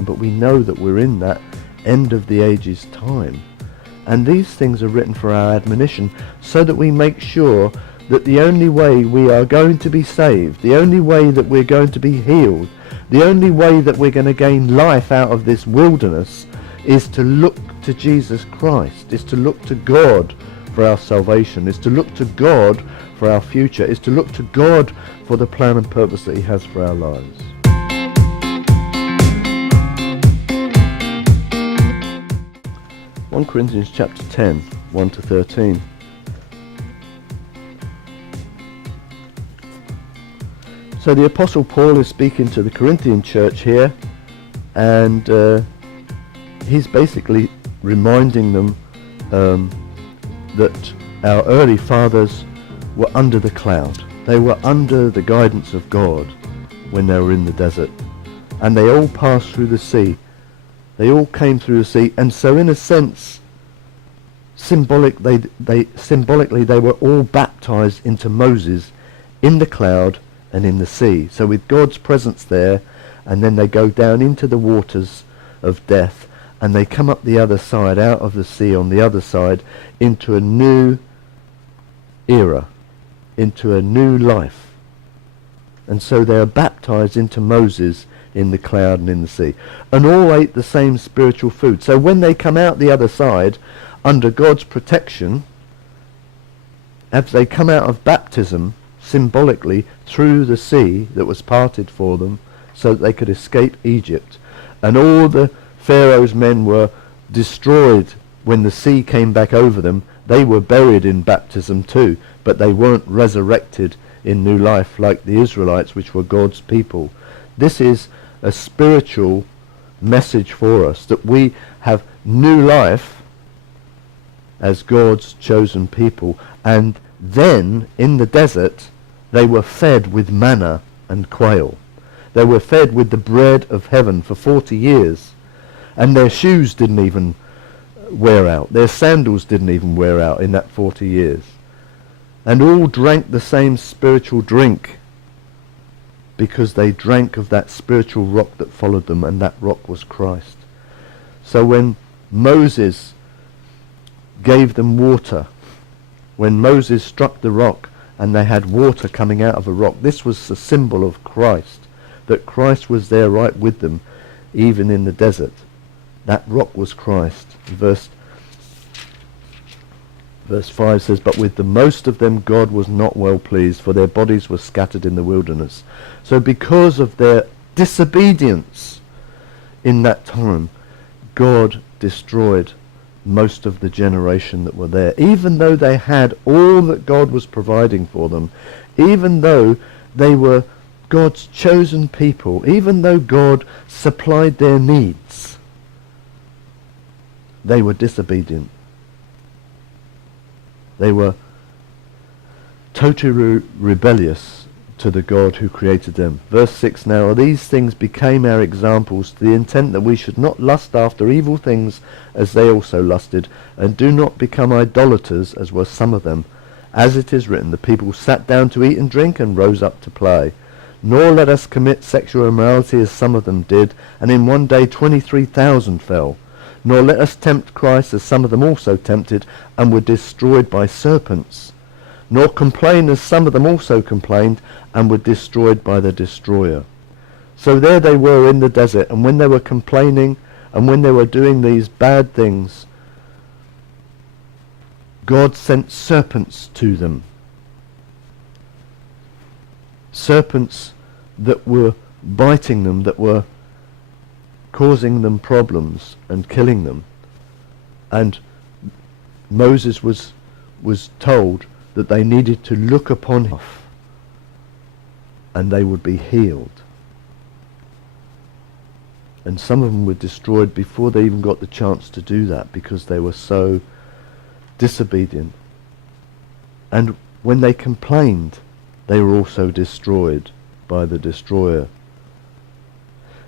time, but we know that we're in that end of the ages time. And these things are written for our admonition, so that we make sure that the only way we are going to be saved, the only way that we're going to be healed, the only way that we're going to gain life out of this wilderness is to look to Jesus Christ, is to look to God for our salvation, is to look to God for our future, is to look to God for the plan and purpose that he has for our lives. Corinthians chapter 10, 1 to 13. So the Apostle Paul is speaking to the Corinthian church here, and he's basically reminding them that our early fathers were under the cloud. They were under the guidance of God when they were in the desert, and they all passed through the sea. They all came through the sea, and so in a sense, symbolically they were all baptized into Moses in the cloud and in the sea. So with God's presence there, and then they go down into the waters of death, and they come up the other side, out of the sea on the other side, into a new era, into a new life. And so they are baptized into Moses in the cloud and in the sea, and all ate the same spiritual food. So when they come out the other side, under God's protection, as they come out of baptism, symbolically, through the sea that was parted for them, so that they could escape Egypt, and all the Pharaoh's men were destroyed when the sea came back over them. They were buried in baptism too, but they weren't resurrected in new life like the Israelites, which were God's people. This is a spiritual message for us, that we have new life as God's chosen people. And then in the desert they were fed with manna and quail. They were fed with the bread of heaven for 40 years, and their shoes didn't even wear out, their sandals didn't even wear out in that 40 years, and all drank the same spiritual drink, because they drank of that spiritual rock that followed them, and that rock was Christ. So when Moses gave them water, when Moses struck the rock and they had water coming out of a rock, this was a symbol of Christ, that Christ was there right with them, even in the desert. That rock was Christ. Verse 5 says, "But with the most of them God was not well pleased, for their bodies were scattered in the wilderness." So because of their disobedience in that time, God destroyed most of the generation that were there, even though they had all that God was providing for them, even though they were God's chosen people, even though God supplied their needs. They were disobedient. They were totally rebellious to the God who created them. Verse 6, "Now these things became our examples, to the intent that we should not lust after evil things as they also lusted, and do not become idolaters as were some of them. As it is written, the people sat down to eat and drink and rose up to play. Nor let us commit sexual immorality as some of them did, and in one day 23,000 fell. Nor let us tempt Christ as some of them also tempted, and were destroyed by serpents. Nor complain as some of them also complained, and were destroyed by the destroyer." So there they were in the desert, and when they were complaining, and when they were doing these bad things, God sent serpents to them. Serpents that were biting them, that were causing them problems and killing them. And Moses was told that they needed to look upon him and they would be healed. And some of them were destroyed before they even got the chance to do that, because they were so disobedient. And when they complained, they were also destroyed by the destroyer.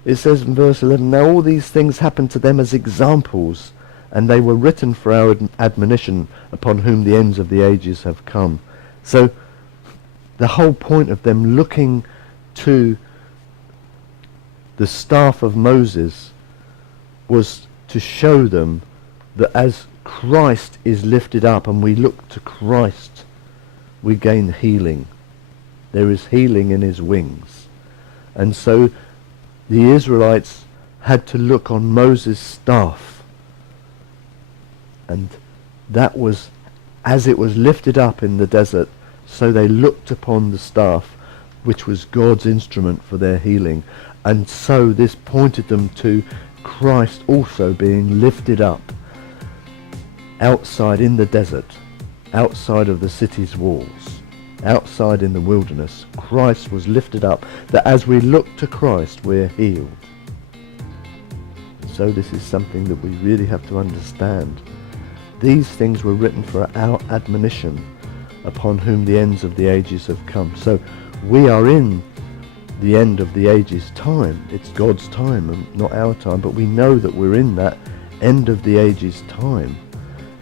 It says in verse 11, "Now all these things happened to them as examples, and they were written for our admonition, upon whom the ends of the ages have come." So the whole point of them looking to the staff of Moses was to show them that as Christ is lifted up and we look to Christ, we gain healing. There is healing in his wings. And so the Israelites had to look on Moses' staff, and that was as it was lifted up in the desert, so they looked upon the staff, which was God's instrument for their healing. And so this pointed them to Christ also being lifted up outside in the desert, outside of the city's walls, outside in the wilderness. Christ was lifted up, that as we look to Christ, we're healed. So this is something that we really have to understand. These things were written for our admonition, upon whom the ends of the ages have come. So we are in the end of the ages time. It's God's time and not our time, but we know that we're in that end of the ages time.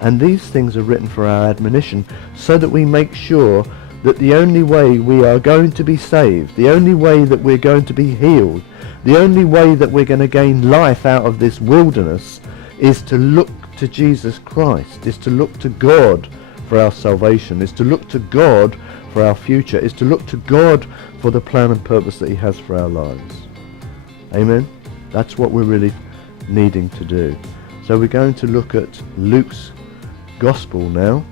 And these things are written for our admonition, so that we make sure that the only way we are going to be saved, the only way that we're going to be healed, the only way that we're going to gain life out of this wilderness is to look to Jesus Christ, is to look to God for our salvation, is to look to God for our future, is to look to God for the plan and purpose that he has for our lives. Amen? That's what we're really needing to do. So we're going to look at Luke's Gospel now.